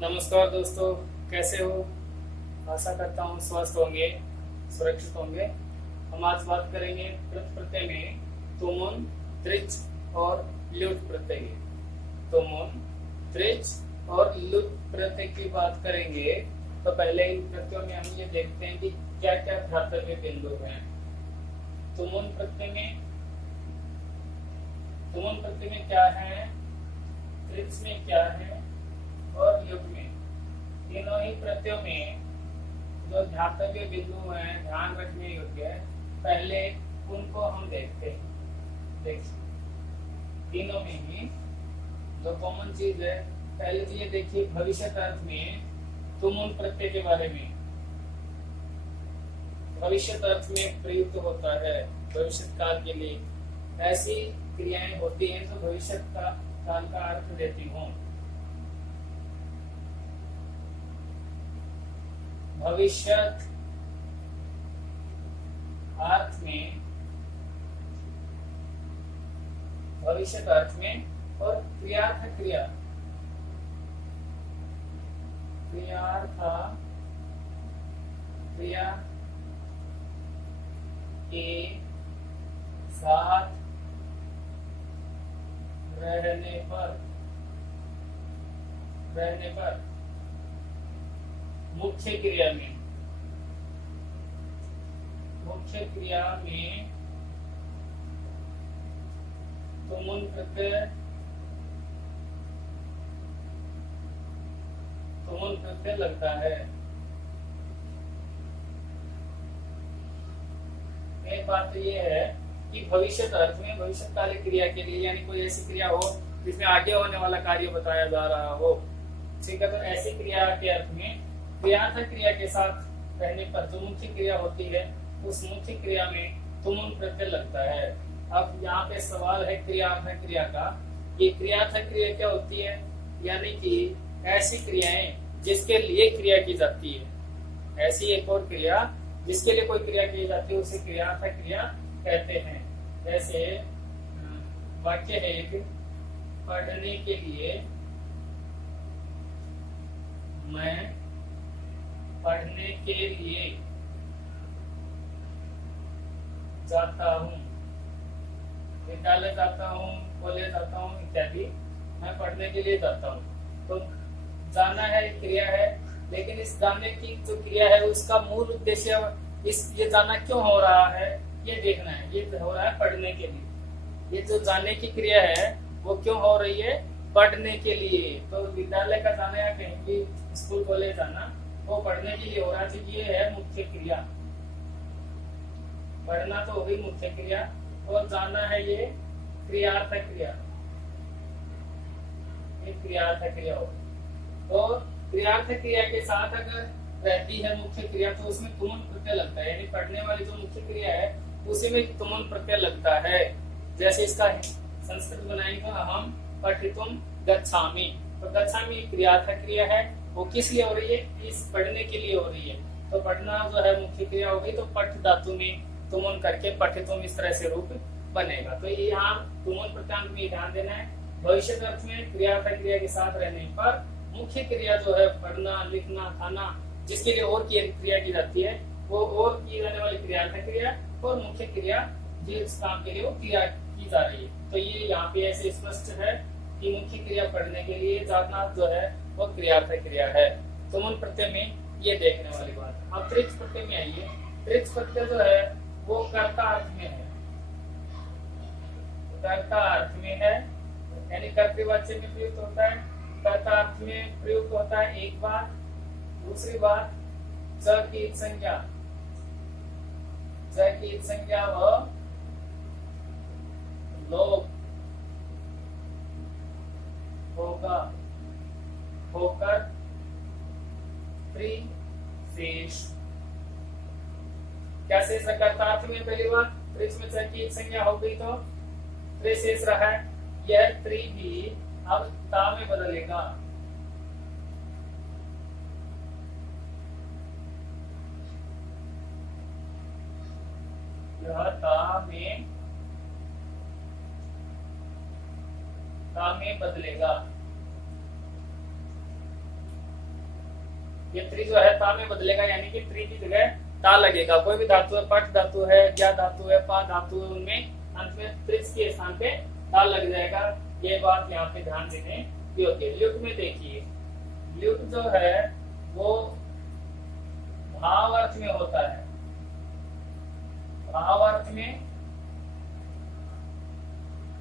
नमस्कार दोस्तों, कैसे हो? आशा करता हूँ स्वस्थ होंगे, सुरक्षित होंगे। हम आज बात करेंगे कृत प्रत्यय में तुमुन, त्रिच और ल्युट प्रत्यय की। तुमुन, त्रिच और ल्युट प्रत्यय की बात करेंगे तो पहले इन प्रत्ययों में हम ये देखते हैं कि क्या क्या धातव्य बिंदु हैं। तुमुन प्रत्यय में क्या है, त्रिच में क्या है और ल्युट में, तीनों ही प्रत्ययों में जो धातव्य बिंदु हैं ध्यान रखने योग्य, पहले उनको हम देखते हैं। देखिए, तीनों में ही जो कॉमन चीज है, पहले तो ये देखिए भविष्य अर्थ में तुमुन प्रत्यय के बारे में। भविष्य अर्थ में प्रयुक्त होता है भविष्य काल के लिए। ऐसी क्रियाएं होती हैं जो भविष्य काल का अर्थ देती हों। भविष्यत अर्थ में, भविष्यत अर्थ में और क्रियार्थ क्रिया, क्रियार्थ क्रिया के साथ रहने पर मुख्य क्रिया में तुमुन प्रत्यय लगता है। एक बात तो ये है कि भविष्य अर्थ में भविष्यकालिक क्रिया के लिए, यानी कोई ऐसी क्रिया हो जिसमें आगे होने वाला कार्य बताया जा रहा हो, ठीक है, तो ऐसी क्रिया के अर्थ में क्रियार्थ क्रिया के साथ रहने पर जो मुख्य क्रिया होती है उस मुख्य क्रिया में तुमुन प्रत्यय लगता है। अब यहाँ पे सवाल है क्रियार्थ क्रिया का। ये क्रियार्थ क्रिया क्या होती है? यानी कि ऐसी क्रियाएं जिसके लिए क्रिया की जाती है। ऐसी एक और क्रिया जिसके लिए कोई क्रिया की जाती है उसे क्रियार्थ क्रिया कहते हैं। जैसे वाक्य है एक, पढ़ने के लिए मैं पढ़ने के लिए जाता हूँ, विद्यालय जाता हूँ, कॉलेज जाता हूँ इत्यादि। मैं पढ़ने के लिए जाता हूँ। तो जाना है क्रिया है, लेकिन इस जाने की जो क्रिया है उसका मूल उद्देश्य ये जाना क्यों हो रहा है ये देखना है। ये हो रहा है पढ़ने के लिए। ये जो जाने की क्रिया है वो क्यों हो रही है? पढ़ने के लिए। तो विद्यालय का जाना या कहीं भी स्कूल कॉलेज जाना वो पढ़ने के लिए हो रहा है, तो ये है मुख्य क्रिया। पढ़ना तो हो गई मुख्य क्रिया, और जाना है ये क्रियार्थ क्रिया। ये क्रियार्थ क्रिया हो, तो क्रियार्थ क्रिया के साथ अगर रहती है मुख्य क्रिया तो उसमें तुमुन प्रत्यय लगता है। यानी पढ़ने वाली जो मुख्य क्रिया है उसी में तुमुन प्रत्यय लगता है। जैसे इसका संस्कृत बनाएंगे, हम पठितुम गच्छामि, तो गच्छामि क्रियार्थ क्रिया है। वो किस लिए हो रही है? इस पढ़ने के लिए हो रही है। तो पढ़ना जो है मुख्य क्रिया हो गई, तो पठ धातु में तुमुन करके पठितुम इस तरह से रूप बनेगा। तो ये यहाँ तुमुन प्रत्यांत में ध्यान देना है। भविष्य अर्थ में क्रियार्थ क्रिया के साथ रहने पर मुख्य क्रिया जो है पढ़ना, लिखना, खाना, जिसके लिए और की क्रिया की जाती है वो और की जाने वाली क्रियार्थ क्रिया, और मुख्य क्रिया जिस काम के लिए वो क्रिया की जा रही है। तो ये यहाँ पे ऐसे स्पष्ट है कि मुख्य क्रिया पढ़ने के लिए जाना जो है वो क्रियार्थ क्रिया है। तुमुन प्रत्यय में ये देखने वाली बात है। अब त्रिच प्रत्यय में आइए। त्रिच प्रत्यय जो है वो कर्ता अर्थ में है। कर्ता अर्थ में है, यानी कर्तृवाच्य में प्रयुक्त होता है। कर्ता अर्थ में प्रयुक्त होता है एक बार। दूसरी बात, च की संज्ञा, च की संज्ञा व लोग होगा, होकर त्रिशेष। क्या शेष कर्ता अर्थ में पहली बार त्रिश में च की संज्ञा हो गई तो त्रिशेष रहा है। यह त्रि भी अब ता में बदलेगा। यह ता में बदलेगा। ये त्रि जो है ता में बदलेगा, यानी कि त्रि की जगह ता लगेगा। कोई भी धातु है, पट धातु है, ज्ञा धातु है, पा धातु है, उनमें अंत में त्रिच के स्थान पे ता लग जाएगा। ये बात यहाँ पे ध्यान देने की होती है। ल्युट में देखिए, ल्युट जो है वो भाव अर्थ में होता है, भाव अर्थ में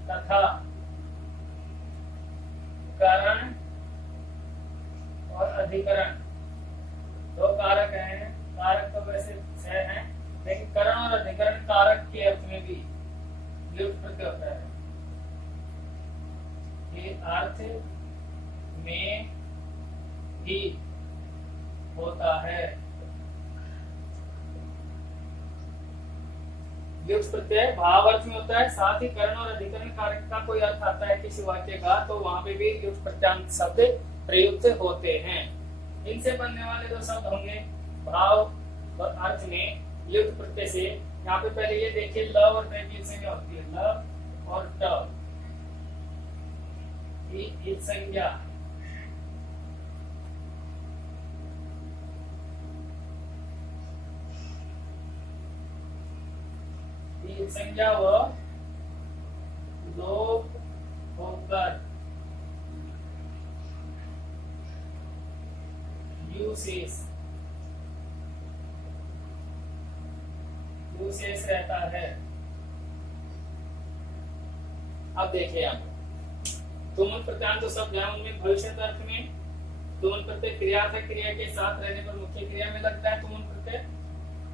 तथा करण और अधिकरण दो कारक हैं। कारक तो वैसे छह हैं, लेकिन करण और अधिकरण कारक के अर्थ में भी ल्युट प्रत्यय होता है। ये अर्थ में भी होता है। ल्युट प्रत्यय भाव अर्थ में होता है, साथ ही करण और अधिकरण कारक का कोई अर्थ आता है किसी वाक्य का, तो वहां पे भी ल्युट प्रत्यांत शब्द प्रयुक्त होते हैं। इनसे बनने वाले जो शब्द होंगे भाव और अर्थ में ल्युट प्रत्यय से, यहाँ पे पहले ये देखिए ल और ट की संज्ञा होती है, ल और ट की संज्ञा संज्ञा व लोप होकर यू शेष रहता है। अब देखिए यहाँ तुमन प्रत्यांत जो शब्द है उनमें भविष्य अर्थ में तुमन प्रत्यय क्रियार्थक क्रिया के साथ रहने पर मुख्य क्रिया में लगता है। तुमन प्रत्यय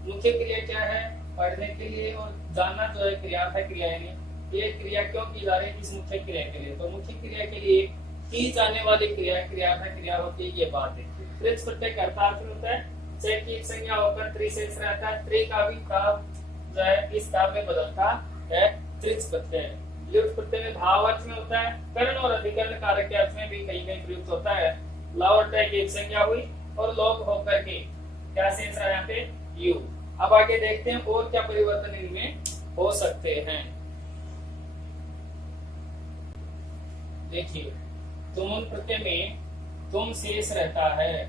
मुख्य क्रिया क्या है? पढ़ने के लिए और जानना जो है क्रियार्थक क्रिया, यानी ये क्रिया क्यों की जा रही है किस मुख्य क्रिया के लिए, तो मुख्य क्रिया के लिए की जाने वाली क्रिया क्रियार्थक क्रिया होती है। ये बात है। त्रिच प्रत्यय कर्ता अर्थ होता है, से की संज्ञा होकर त्रि शेष रहता है। त्रि का भी ताव जो है इस ताव में बदलता है त्रिच प्रत्यय। ल्युट प्रत्यय में भाव अर्थ में होता है, करण और अधिकरण कारक के अर्थ में भी कहीं कहीं प्रयुक्त होता है। ल और ट की संज्ञा हुई और लोप होकर के क्या शेष रहा यहाँ पे यू। अब आगे देखते हैं और क्या परिवर्तन इनमें हो सकते हैं। देखिए तुमुन प्रत्यय में तुम शेष रहता है,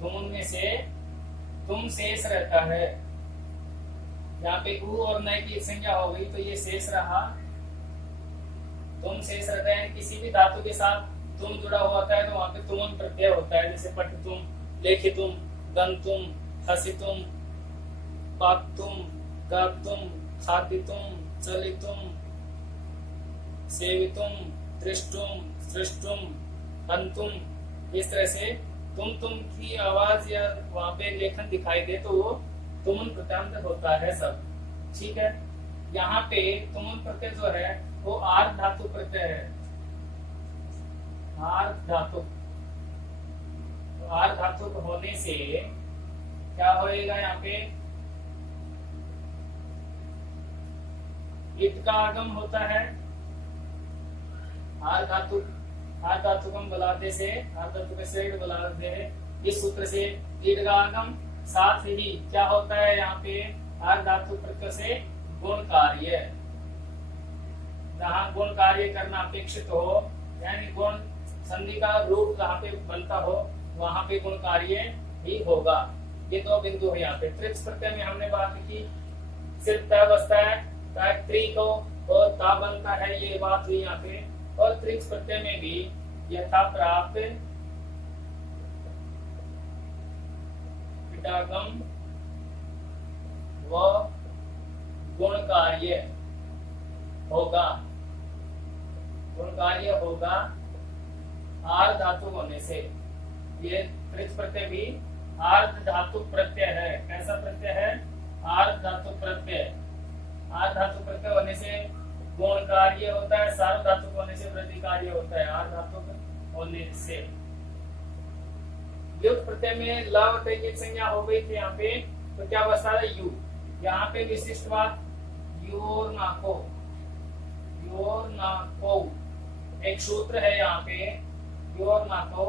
तुमुन में से तुम शेष रहता है। यहाँ पे उ और न की संज्ञा हो गई तो ये शेष रहा, तुम शेष रहता है। किसी भी धातु के साथ तुम जुड़ा हुआ होता है तो वहां पे तुमुन प्रत्यय होता है, जैसे पठ तुम, लेखि तुम, गन तुम, हसी तुम, पाक्तुम, गातुम, खादितुम, चलितुम, सेवितुम, दृष्टुम, सृष्टुम, अंतुम। इस तरह से तुम की आवाज या वहां पे लेखन दिखाई दे तो वो तुमुन प्रत्यांत होता है सब। ठीक है, यहाँ पे तुमुन प्रत्यय जो है वो आर्ध धातु प्रत्यय है। आर्ध धातु, आर्ध धातु होने से क्या होएगा यहाँ पे इट का आगम होता है। आर्ध धातु कम बलाते से आर्ध धातु के से बलाते हैं, इस सूत्र से इट का आगम। साथ ही क्या होता है यहाँ पे आर्ध धातु प्रत्यय से गुण कार्य, जहाँ गुण कार्य करना अपेक्षित हो, यानी गुण संधि का रूप जहाँ पे बनता हो वहां पे गुण कार्य ही होगा। ये दो बिंदु है यहाँ पे। त्रिच प्रत्यय में हमने बात की सिर्फ तय बसता है, त्रि को और ता बनता है, ये बात हुई यहाँ पे। और त्रिच प्रत्यय में भी यथा प्राप्त विटागम व गुण कार्य होगा, गुण कार्य होगा आर्ध धातु होने से। ये त्रिच प्रत्यय भी आर्ध धातु प्रत्यय है। कैसा प्रत्यय है? आर्ध धातु प्रत्यय। आर्ध धातु प्रत्यय होने से गुण कार्य होता है, सार्व धातु होने से वृद्धि कार्य होता है। आर्ध धातु होने से युक्त प्रत्यय में ल और ट की संज्ञा हो गई थी यहाँ पे, तो क्या बचता है यू। यहाँ पे विशिष्ट बात योर नाको, योर नाको एक सूत्र है यहाँ पे, योर नाको।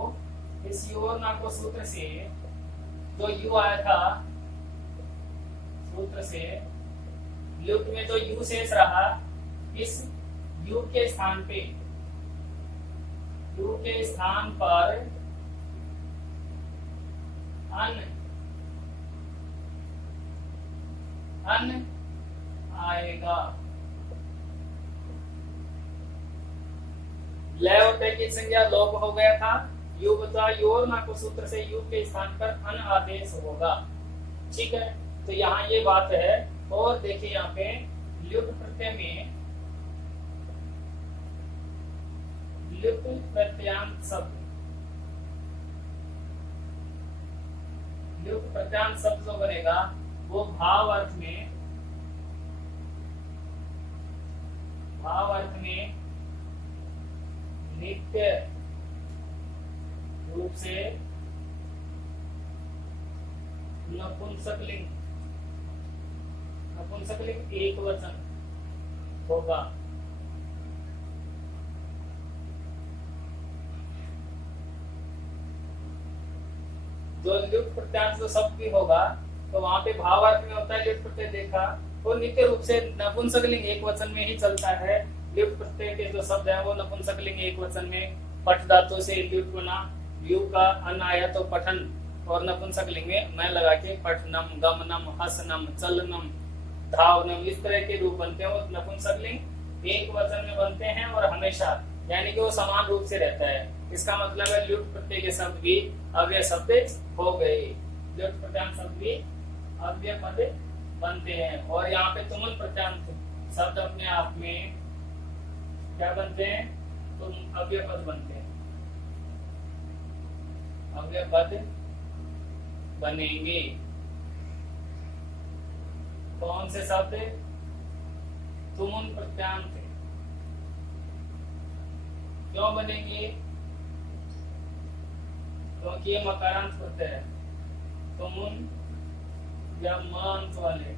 इस योर नाको सूत्र से जो यू आया था, सूत्र से लुट में जो यू शेष रहा, इस यू के स्थान पे, यू के स्थान पर अन अन आएगा। लय और तय की संज्ञा लोप हो गया था। यू बचा योर नाको सूत्र से यू के स्थान पर अन आदेश होगा। ठीक है, तो यहाँ ये बात है। और देखिए यहाँ पे ल्युट प्रत्यय में ल्युट प्रत्यांत शब्द, ल्युट प्रत्यांत शब्द जो बनेगा वो भाव अर्थ में नित्य रूप से नपुंसकलिंग एक वचन होगा। जो ल्युट प्रत्यांत जो शब्द भी होगा तो वहां पे भावार्थ में होता है ल्युट प्रत्यय देखा, वो नित्य रूप से नपुंसकलिंग एक वचन में ही चलता है। ल्युट प्रत्यय के जो शब्द है वो नपुंसकलिंग एक वचन में, पठ धातु से ल्युट बना, यू का अन आया तो पठन, और नपुंसकलिंग में मैं लगा के पठनम, गमनम, हसनम, चलनम, धावनम, इस तरह के रूप बनते हैं। वो नपुंसकलिंग एक वचन में बनते हैं और हमेशा, यानी कि वो समान रूप से रहता है। इसका मतलब है ल्युट प्रत्यय के शब्द भी अव्यय शब्द हो गए, ल्युट प्रत्यांत शब्द भी अव्यय पद बनते हैं। और यहाँ पे तुमुल प्रत्यांत शब्द अपने आप में क्या बनते हैं? तुम अव्यय पद बनते हैं, अव्यय पद बनेंगे। कौन से शब्द? तुमुल प्रत्यांत क्यों बनेंगे? क्योंकि ये मकारांत प्रत्यय है। तुमुल या मांत वाले,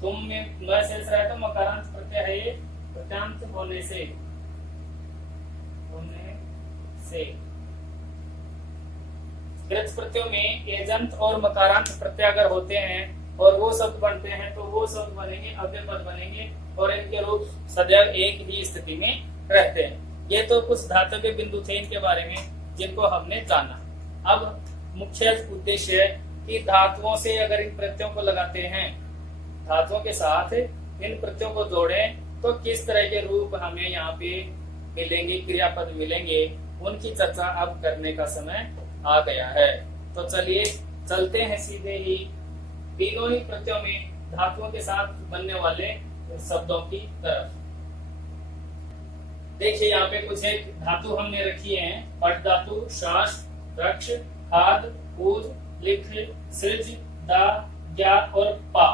तुम में न शेष रहे तो मकारांत प्रत्यय है ये, प्रत्यांत होने से कृत प्रत्ययों में एजंत और मकारांत प्रत्यय अगर होते हैं और वो शब्द बनते हैं तो वो शब्द बनेंगे, अव्यय पद बनेंगे, और इनके रूप सदैव एक ही स्थिति में रहते हैं। ये तो कुछ धातव्य बिंदु थे इनके बारे में जिनको हमने जाना। अब मुख्य उद्देश्य है कि धातुओं से अगर इन प्रत्ययों को लगाते हैं, धातुओं के साथ इन प्रत्ययों को जोड़ें तो किस तरह के रूप हमें यहाँ पे मिलेंगे, क्रियापद मिलेंगे, उनकी चर्चा अब करने का समय आ गया है। तो चलिए चलते हैं सीधे ही तीनों ही प्रत्ययों में धातुओं के साथ बनने वाले शब्दों की तरफ। देखिए यहाँ पे कुछ एक धातु हमने रखी है, पट धातु, शास, रक्ष, खाद, ऊद, लिख, सृज, दा, ज्ञा और पा।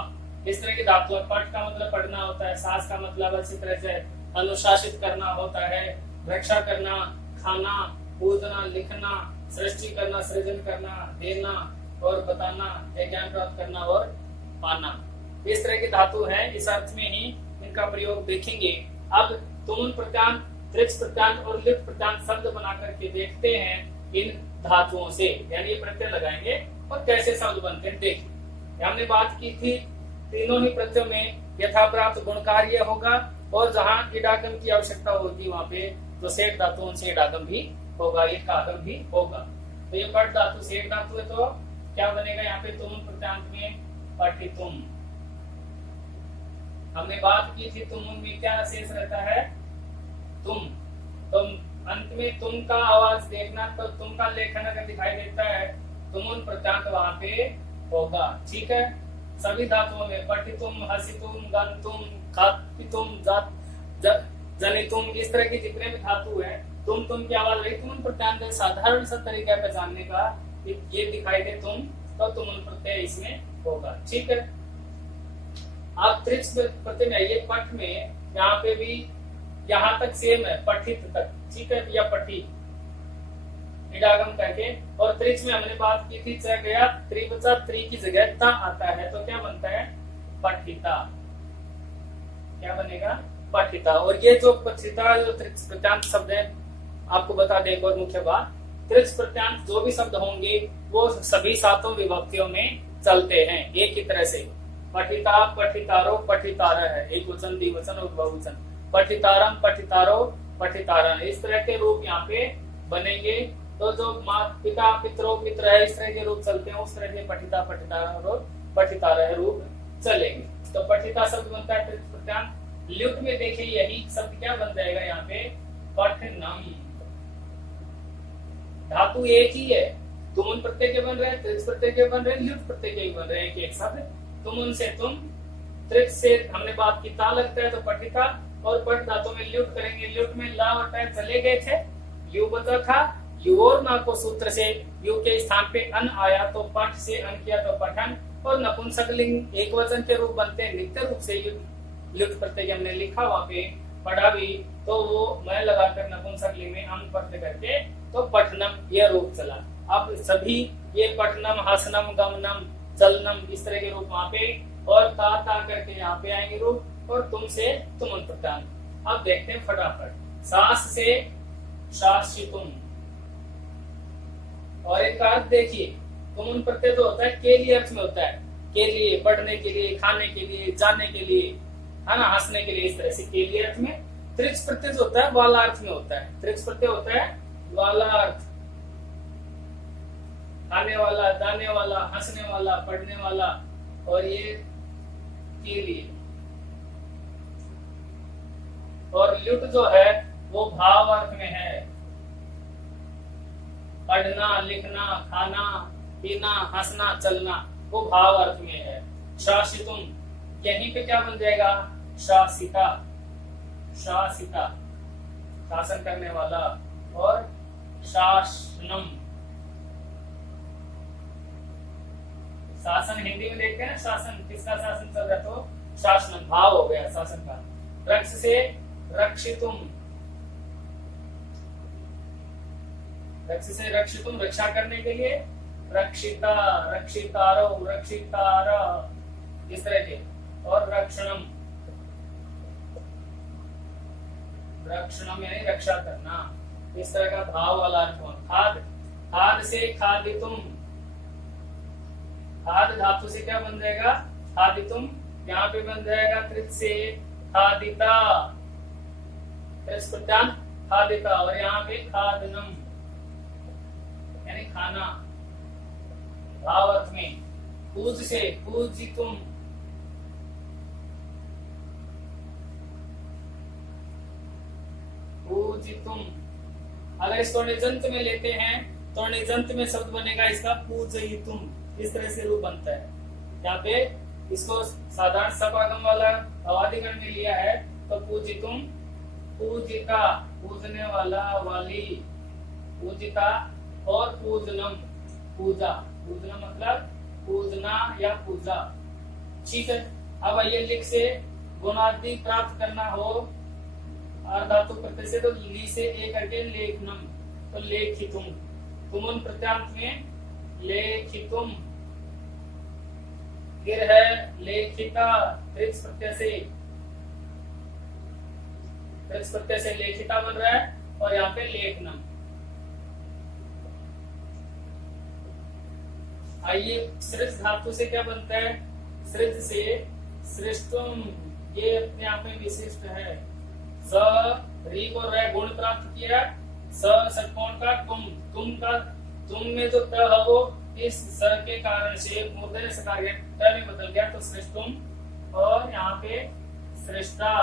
इस तरह की धातु है। पट का मतलब पढ़ना होता है, सास का मतलब अच्छी तरह से अनुशासित करना होता है, रक्षा करना, खाना, कूदना, लिखना, सृष्टि करना, सृजन करना, देना और बताना, ज्ञान प्राप्त करना और पाना। इस तरह की धातु है। इस अर्थ में ही इनका प्रयोग देखेंगे। अब तुमुल प्रत्यांत, त्रिच प्रत्यांत और लिट प्रत्यांत शब्द बना करके देखते हैं इन धातुओं से, यानी ये प्रत्यय लगाएंगे और कैसे शब्द बनते हैं। देखिए हमने बात की थी तीनों ही प्रत्ययों में यथाप्राप्त गुणकार्य होगा, और जहां इडागम की आवश्यकता होगी वहां पे तो सेठ धातुओं से इडागम भी होगा, एक आगम भी होगा। तो ये पट धातु सेठ धातु है तो क्या बनेगा यहाँ पे तुमुल प्रत्यांत में? पठितुम। हमने बात की थी तुमुल में क्या शेष रहता है? तुम अंत में तुम का आवाज देखना, तो तुम का लेखन अगर दिखाई देता है तुमुल प्रत्यांत वहां पे होगा। ठीक है, सभी धातुओं में पठितुम, हसितुम, गंतुम, खापितुम, जनितुम, इस तरह की जितने भी धातु है तुम की आवाज रही तुमुल प्रत्यांत है। साधारण सा तरीका है पहचानने का, ये दिखाई दे तुम तो तुमुल प्रत्यय इसमें होगा। ठीक है, आप त्रिच प्रत्यय में ये पठ में यहाँ पे भी यहाँ तक सेम है, पठित तक। ठीक है, या पठी इडागम करके। और त्रिच में हमने बात की थी च गया, त्रि बचा, त्रि की जगह ता आता है तो क्या बनता है? पठिता। क्या बनेगा? पठिता। और ये जो पठिता जो त्रिच प्रत्यांत शब्द है, आपको बता दें एक और मुख्य बात, त्रिच प्रत्यांत जो भी शब्द होंगे वो सभी सातों विभक्तियों में चलते हैं एक ही तरह से। पठिता, पठितारो, पठितारा है, एक वचन, द्विवचन और बहुवचन। पठितारम, पठितारो, पठितारन, इस तरह के रूप यहाँ पे बनेंगे। तो जो माँ पिता पितरों पितर है इस तरह के रूप चलते हैं, उस तरह के पठिता पठिता और पठितारह रूप चलेंगे। तो पठिता शब्द बनता है तृतीय प्रत्यांत। ल्युट में देखिए यही शब्द क्या बन जाएगा यहाँ पे, पठनम। धातु एक ही है, तुमुन प्रत्यय के बन रहे हैं, तृतीय प्रत्यय के बन रहे हैं, ल्युट प्रत्यय के बन रहे हैं, एक शब्द तुमुन से तुम, तृतीय से हमने बात की ता लगता है तो पठिता, और पठ धातु में ल्युट करेंगे, ल्युट में ला होता है, चले गए थे, यू बचा था, यू और ना को सूत्र से यू के स्थान पे अन आया तो पठ से अन किया तो पठन, और नपुंसकलिंग एक वचन के रूप बनते हैं नित्य रूप से, ल्युट प्रत्यय हमने लिखा वहां पे पढ़ा भी, तो वो मैं लगाकर नपुंसकलिंग में अन प्रत्यय करके तो पठनम यह रूप चला। अब सभी ये पठनम, हसनम, गमनम, चलनम इस तरह के रूप वहां पे, और ता करके यहाँ पे आएंगे रूप, और तुम से तुमन प्रत्यांत। अब देखते हैं फटाफट। सास से शासितुम, और एक अर्थ देखिए, तुमन प्रत्यय तो होता है के लिए अर्थ में होता है, के लिए, पढ़ने के लिए, खाने के लिए, जाने के लिए, है ना, हंसने के लिए, इस तरह से के लिए अर्थ में। त्रिच प्रत्यय जो होता है वाला अर्थ में होता है, त्रिच प्रत्यय होता है वाला अर्थ, खाने वाला, दाने वाला, हंसने वाला, पढ़ने वाला, और ये के लिए। और ल्युट जो है वो भाव अर्थ में है, पढ़ना, लिखना, खाना, पीना, हंसना, चलना, वो भाव अर्थ में है। शासितुम यहीं पे क्या बन जाएगा, शासिता, शासिता शासन करने वाला, और शासनम, शासन हिंदी में देखते हैं ना, शासन किसका शासन चल रहा है, तो शासनम भाव हो गया शासन का। रक्ष से रक्षितुम, रक्ष से रक्षितुम रक्षा करने के लिए, रक्षिता, रक्षितारो, रक्षितारा इस तरह के, और रक्षणम, रक्षणम यानी रक्षा करना, इस तरह का भाव वाला अर्थ हो। खाद, खाद से खादितुम, खाद धातु से क्या बन जाएगा, खादितुम, यहाँ पे बन जाएगा तृत से खादिता, प्रत्यांत खादिता, और यहाँ पे खादनम यानी खाना, भाव अर्थ में। पूज से पूजितुम, पूजितुम, अगर इसको निजंत में लेते हैं तो निजंत में शब्द बनेगा इसका पूजयितुम, इस तरह से रूप बनता है। यहाँ पे इसको साधारण सपागम वाला अवादिगण में लिया है तो पूजितुम, पूजिता पूजने वाला, वाली, पूजिता, और पूजनम पूजा, पूजना मतलब पूजना या पूजा, ठीक है। अब आइए लिख से गुणादि प्राप्त करना हो धातु प्रत्यय से, तो ली से ए करके लेखनम, तो लेखितुम, तुमुन प्रत्यांत में लेखितुम, फिर है लेखिता, त्रिच प्रत्यय से, त्रिच प्रत्यय से लेखिता बन रहा है, और यहाँ पे लेखनम। आइए सृज धातु से क्या बनता है, सृज से सृष्टुम, ये अपने आप में विशिष्ट है। स री को रे गुण प्राप्त किया, स षटकोण का तुम, तुम का, तुम में जो त है वो इस स के कारण से मूर्धन्य सकार त में बदल गया, तो सृष्टुम, और यहाँ पे सृष्टा।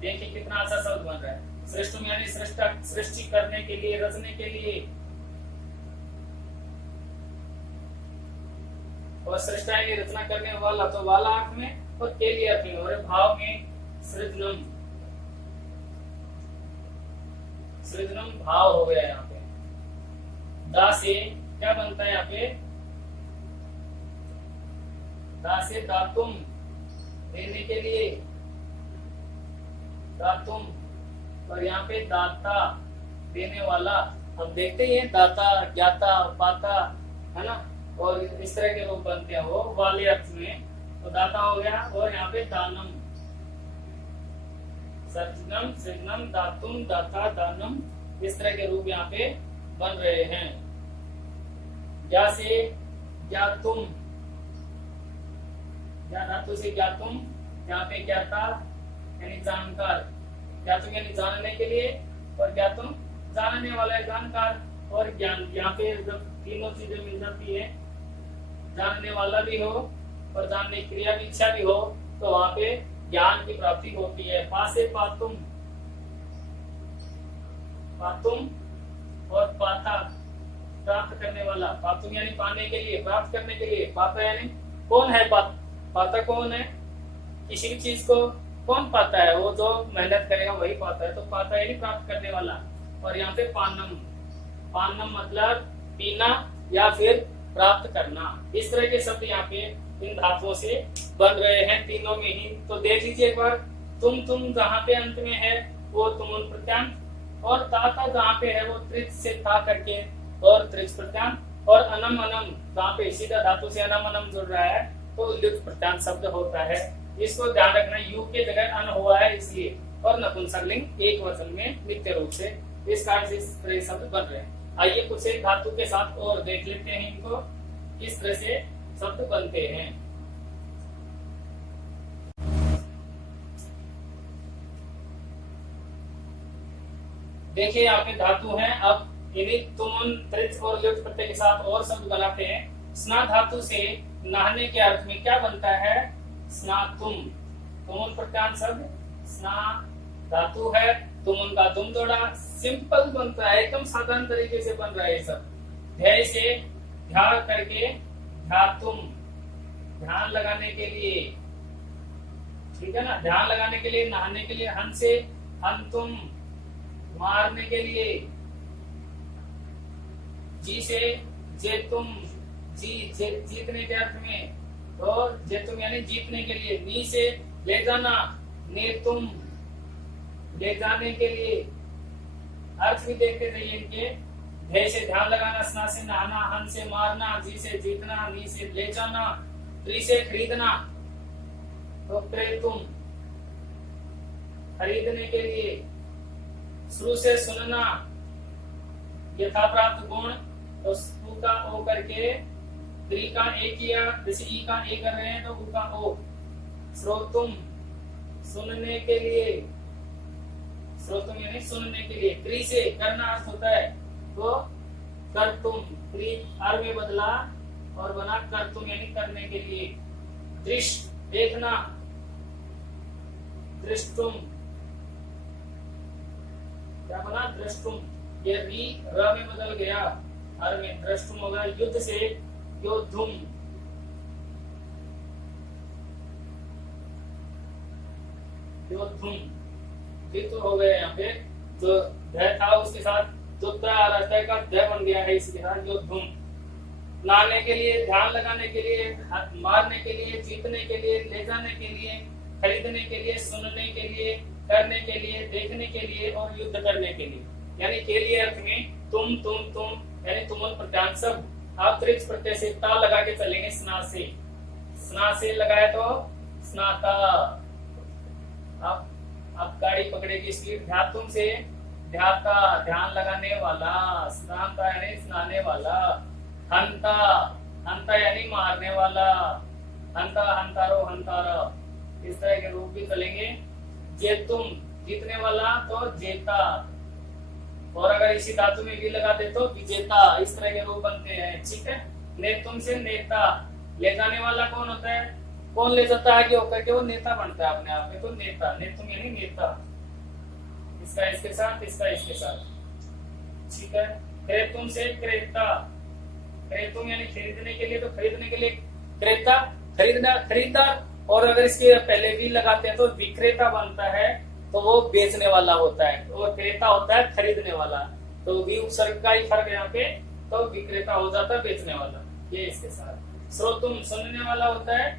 देखिए कितना अच्छा शब्द बन रहा है, सृष्टुम यानी सृष्टा, सृष्टि करने के लिए, रचने के लिए, और सृष्टा की रचना करने वाला, तो वाला अर्थ में, और के लिए अर्थ में, और भाव में सृजनम, सृजनम भाव हो गया यहाँ पे। दा से क्या बनता है यहाँ पे, दा से दातुम, देने के लिए, दातुम, और यहाँ पे दाता, देने वाला। हम देखते ही हैं दाता, ज्ञाता, पाता, है ना, और इस तरह के रूप बनते हैं वो वाले अर्थ में, तो दाता हो गया, और यहाँ पे दानम, सृजनम, सृजनम, दातुम, दाता, दानम, इस तरह के रूप यहाँ पे बन रहे हैं। ज्ञा से ज्ञातुम, ज्ञा धातु से ज्ञातुम, यहाँ पे ज्ञाता यानी जानकार, ज्ञातुम यानी जानने के लिए, और ज्ञातुम जानने वाला जानकार, और ज्ञान, यहाँ पे जब तीनों चीजें मिल जाती है, जानने वाला भी हो और जानने की क्रिया भी इच्छा भी हो, तो वहां पे ज्ञान की प्राप्ति होती है। पासे पातुम, पातुम और पाता प्राप्त करने वाला, पातुम यानी पाने के लिए, प्राप्त करने के लिए, पाता यानी कौन है, पाता कौन है, किसी भी चीज को कौन पाता है, वो जो मेहनत करेगा वही पाता है, तो पाता यानी प्राप्त करने वाला। और यहाँ पे पानम, पानम मतलब पीना या फिर प्राप्त करना। इस तरह के शब्द यहाँ पे इन धातुओं से बन रहे हैं तीनों में ही। तो देख लीजिए एक बार, तुम जहाँ पे अंत में है वो तुमुन प्रत्यांत, और ता जहाँ पे है वो त्रिच से था करके और त्रिच प्रत्यांत, और अनम अनम जहाँ पे सीधा धातु से अनम अनम जुड़ रहा है तो लुट प्रत्यांत शब्द होता है। इसको ध्यान रखना, यू के जगह अन हुआ है इसलिए, और नपुंसकलिंग एक वचन में नित्य रूप से, इस कारण से इस तरह शब्द बन रहे हैं। आइए कुछ एक धातु के साथ और देख लेते हैं इनको, किस तरह से शब्द बनते हैं। देखिए यहाँ पे धातु हैं, अब इन्हीं तुमुन त्रिच और लुट प्रत्यय के साथ और शब्द बनाते हैं। स्ना धातु से नहाने के अर्थ में क्या बनता है, स्नातुम, तुमुन प्रत्यांत शब्द स्ना धातु है, तुमुन का तुम जोड़ा, सिंपल बनता है, एकदम साधारण तरीके से बन रहा है सब। ध्याय से ध्यान करके ध्यातुम, ध्यान लगाने के लिए, ठीक है ना, ध्यान लगाने के लिए, नहाने के लिए, हन से हंतुम, मारने के लिए, जी से जेतुम, जीतने के अर्थ में, और जेतुम यानी जीतने के लिए, नी से ले जाना, नेतुम ले जाने के लिए, अर्थ भी देखते रहिए इनके। ध्याय से ध्यान लगाना, स्ना से नहाना, हन से मारना, जी से जीतना, नी से ले जाना, त्रि से खरीदना, तो क्रेतुम खरीदने के लिए, श्रु से सुनना, यथा प्राप्त गुण, तो उ का ओ करके त्रि का ए किया, जैसे ई का ए कर रहे हैं तो उ का ओ, श्रोतुम सुनने के लिए, श्रोतुम यानी सुनने के लिए, त्रि से करना अर्थ होता है तो कर्तुम, त्रि अर्थ में बदला और बना कर्तुम यानी करने के लिए, दृष्ट देखना, दृष्टुम क्या बना, दृष्टुम, ये री र में बदल गया, अर्थ में दृष्टुम हो गया। युद्ध से योद्धुम, योद्धुम जित हो गए, यहाँ पे जो ध था उसके साथ रहता का ध बन गया है, इसके साथ योद्धुम। नहाने के लिए, ध्यान लगाने के लिए, मारने के लिए, जीतने के लिए, ले जाने के लिए, खरीदने के लिए, सुनने के लिए, करने के लिए, देखने के लिए और युद्ध करने के लिए, यानी के लिए अर्थ में तुम यानी तुमुन प्रत्यांत शब्द। आप त्रिच प्रत्यय से ता लगा के चलेंगे, स्ना से लगाए तो स्नाता। आप गाड़ी पकड़ेगी स्पीड, ध्यातुम से ध्याता ध्यान लगाने वाला, स्नाता यानी स्नाने वाला, हंता यानी मारने वाला, हंतारो हंतारा, इस तरह के रूप भी चलेंगे। जेतुम जीतने वाला तो जेता, और अगर इसी धातु में भी लगा दे तो विजेता, इस तरह के रूप बनते हैं, ठीक है। नेतुम से नेता, ले जाने वाला कौन होता है, कौन ले जाता है आगे होकर के, वो नेता बनता है अपने आप में, तो नेता, नेतुम यानी नेता, इसका इसके साथ, इसका इसके साथ, ठीक है। क्रेतुम से क्रेता, क्रेतुम यानी खरीदने के लिए, तो खरीदने के लिए क्रेता, खरीददार, और अगर इसके पहले भी लगाते हैं तो विक्रेता बनता है, तो वो बेचने वाला होता है, और क्रेता होता है खरीदने वाला, तो भी उपसर्ग का ही फर्क यहाँ पे, तो विक्रेता हो जाता है बेचने वाला, ये इसके साथ। श्रोतुम सुनने वाला होता है,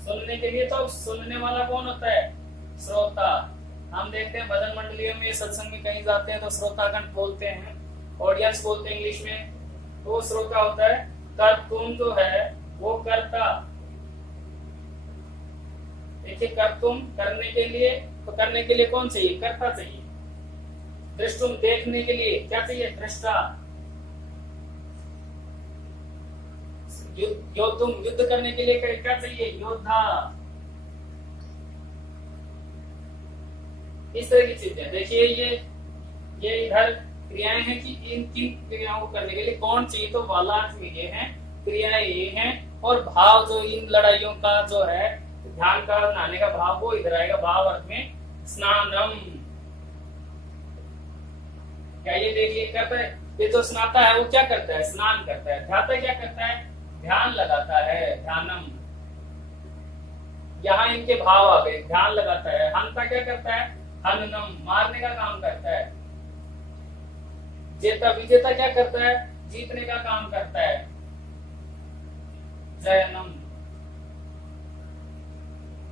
सुनने के लिए, तो सुनने वाला कौन होता है, श्रोता। हम देखते हैं भजन मंडलियों में, सत्संग में कहीं जाते हैं तो श्रोतागण बोलते हैं, ऑडियंस बोलते हैं इंग्लिश में, तो वो श्रोता होता है। कर्तुम जो है वो कर्ता, देखिए कर्तुम करने के लिए, तो करने के लिए कौन चाहिए, कर्ता चाहिए। दृष्टुम देखने के लिए क्या चाहिए, दृष्टा। योद्धुम युद्ध करने के लिए क्या चाहिए, योद्धा। इस तरह की चीजें देखिए, ये ये इधर क्रियाएं हैं कि इन तीन क्रियाओं को करने के लिए कौन चाहिए, तो वालार्थ में ये है, क्रियाएं ये हैं, और भाव जो इन लड़ाइयों का जो है ध्यान का नहाने का भाव वो इधर आएगा, भाव अर्थ में स्नानम। क्या ये देखिए करता है, ये जो स्नाता है वो क्या करता है, स्नान करता है। ध्याता क्या करता है, ध्यान लगाता है, ध्यानम। यहाँ इनके भाव आ गए, ध्यान लगाता है। हंता क्या करता है, हननम, मारने का काम करता है। जेता विजेता क्या करता है, जीतने का काम करता है, जयनम।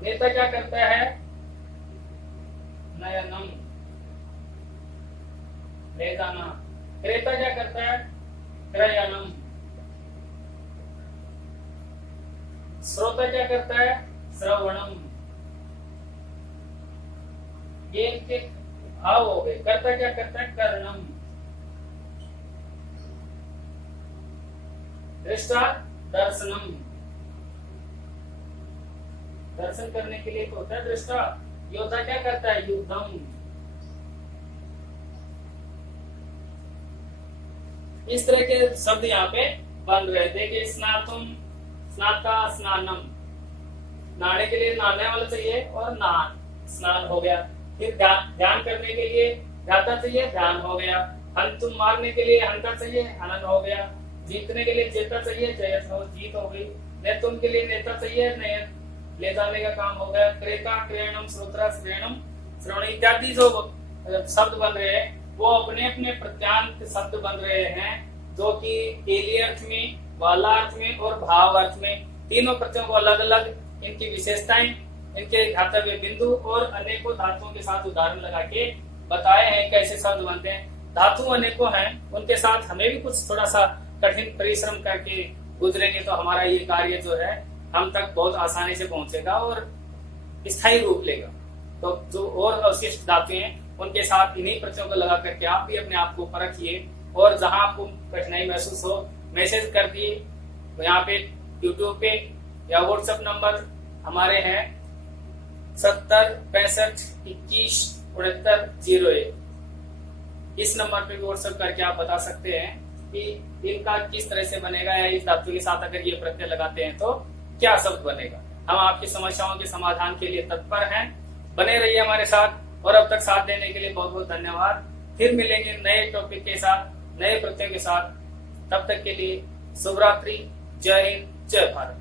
नेता क्या करता है, नयनम, ले जाना। क्रेता क्या करता है, क्रयनम। श्रोता क्या करता है, श्रवणम। ये इनके भाव हो गए। कर्ता क्या करता है, कर्णम। दृष्टा दर्शनम, दर्शन करने के लिए तो होता है दृष्टा। योद्धा क्या करता है, युद्धम। इस तरह के शब्द यहाँ पे बन रहे। देखिए स्नातुम, स्नाता, स्नानम, नहाने के लिए नहाने वाला चाहिए और नहान, स्नान हो गया। फिर ध्यान करने के लिए ध्याता चाहिए, ध्यान हो गया। हंतुम, मारने के लिए हंता चाहिए, हनन हो गया। जीतने के लिए जेता चाहिए, जयत हो, जीत हो गई। नेतुम के लिए नेता चाहिए, नयन, ले जाने का काम हो गया। क्रेता, क्रयणम, श्रोत्रा, श्रेणम, श्रवण इत्यादि जो शब्द बन रहे हैं वो अपने अपने प्रत्यांत शब्द बन रहे हैं, जो कि केली अर्थ में, वालार्थ में और भाव अर्थ में, तीनों प्रत्ययों को अलग अलग इनकी विशेषताएं, इनके धातव्य बिंदु और अनेकों धातुओं के साथ उदाहरण लगा के बताए हैं कैसे शब्द बनते हैं। धातु अनेकों हैं, उनके साथ हमें भी कुछ थोड़ा सा कठिन परिश्रम करके गुजरेंगे तो हमारा ये कार्य जो है हम तक बहुत आसानी से पहुंचेगा और स्थायी रूप लेगा। तो जो और अवशिष्ट धातु हैं उनके साथ इन्हीं प्रत्ययों को लगा करके आप भी अपने आप को परखिए, और जहां आपको कठिनाई महसूस हो मैसेज कर दिए। यहाँ पे यूट्यूब पे या व्हाट्सएप नंबर हमारे हैं 70 65 21 69 01। इस नंबर पे व्हाट्सएप करके आप बता सकते हैं कि इनका किस तरह से बनेगा, या इस धातु के साथ अगर ये प्रत्यय लगाते हैं तो क्या शब्द बनेगा। हम आपकी समस्याओं के समाधान के लिए तत्पर हैं, बने रहिए हमारे साथ। और अब तक साथ देने के लिए बहुत बहुत धन्यवाद। फिर मिलेंगे नए टॉपिक के साथ, नए प्रत्ययों के साथ। तब तक के लिए शुभ रात्रि, जय हिंद, जय भारत।